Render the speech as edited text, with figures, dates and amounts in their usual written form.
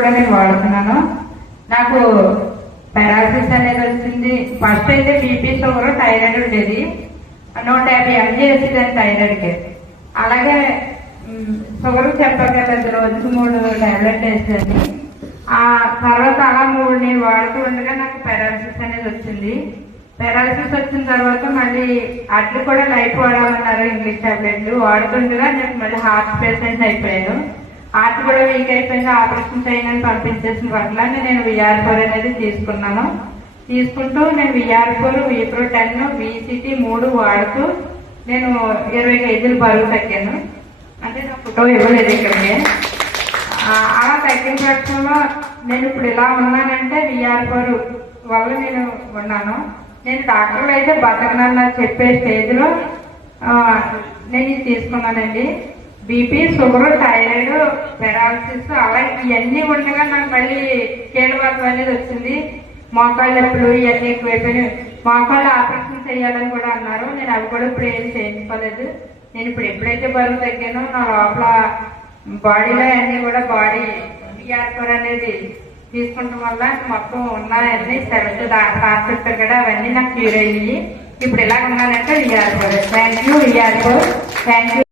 కూడా నేను వాడుతున్నాను. నాకు పారాలసిస్ అనేది వచ్చింది. ఫస్ట్ అయితే బీపీ, షుగర్, థైరాయిడ్ ఉండేది. 150 mg వేసేదాన్ని థైరాయిడ్కి. అలాగే షుగర్ చెప్పాక రోజుకు 3 టాబ్లెట్ వేసేది. ఆ తర్వాత అలా 3 నేను వాడుతూ ఉండగా నాకు పారాలసిస్ అనేది వచ్చింది. పారాలసిస్ వచ్చిన తర్వాత మళ్ళీ అట్లు కూడా లైఫ్ వాడాలన్నారు, ఇంగ్లీష్ టాబ్లెట్లు వాడుతుండగా నాకు మళ్ళీ హార్ట్ పేషెంట్ అయిపోయాను. హార్ట్ కూడా వీక్ అయిపోయింది. ఆపరేషన్ చేయని పంపించేసిన వల్ల నేను VR4 అనేది తీసుకున్నాను. తీసుకుంటూ నేను VR4, Wipro10, VCT 3 వాడుతూ నేను 20 kg బరువు తగ్గాను. అంటే నా ఫోటో ఇవ్వలేదు ఇక్కడికి. అలా తగ్గిన పక్షంలో నేను ఇప్పుడు ఇలా ఉన్నానంటే VR4 వల్ల నేను ఉన్నాను. నేను డాక్టర్లు అయితే బతకనన్న చెప్పే స్టేజ్లో నేను ఇది తీసుకున్నానండి. బీపీ, షుగర్, థైరాయిడ్, పారాలసిస్ అలా ఇవన్నీ ఉండగా నాకు మళ్ళీ కీళ్ళవాతం అనేది వచ్చింది. మోకాళ్ళ నొప్పులు ఇవన్నీ ఎక్కువైపోయినాయి. మోకాళ్ళు ఆపరేషన్ చేయాలని కూడా అన్నారు. నేను అవి కూడా ఇప్పుడు ఏం చేయించుకోలేదు. నేను ఇప్పుడు ఎప్పుడైతే బరువు తగ్గానో నా లోపల బాడీలో అన్నీ కూడా బాడీ VR4 అనేది తీసుకుంటాం వల్ల మొత్తం ఉన్నాయన్నీ సెవెంత్ హాస్పిటల్ కూడా అవన్నీ నాకు క్యూర్ అయ్యి ఇప్పుడు ఇలా ఉన్నానంటే VR4. Thank you VR4. Thank you.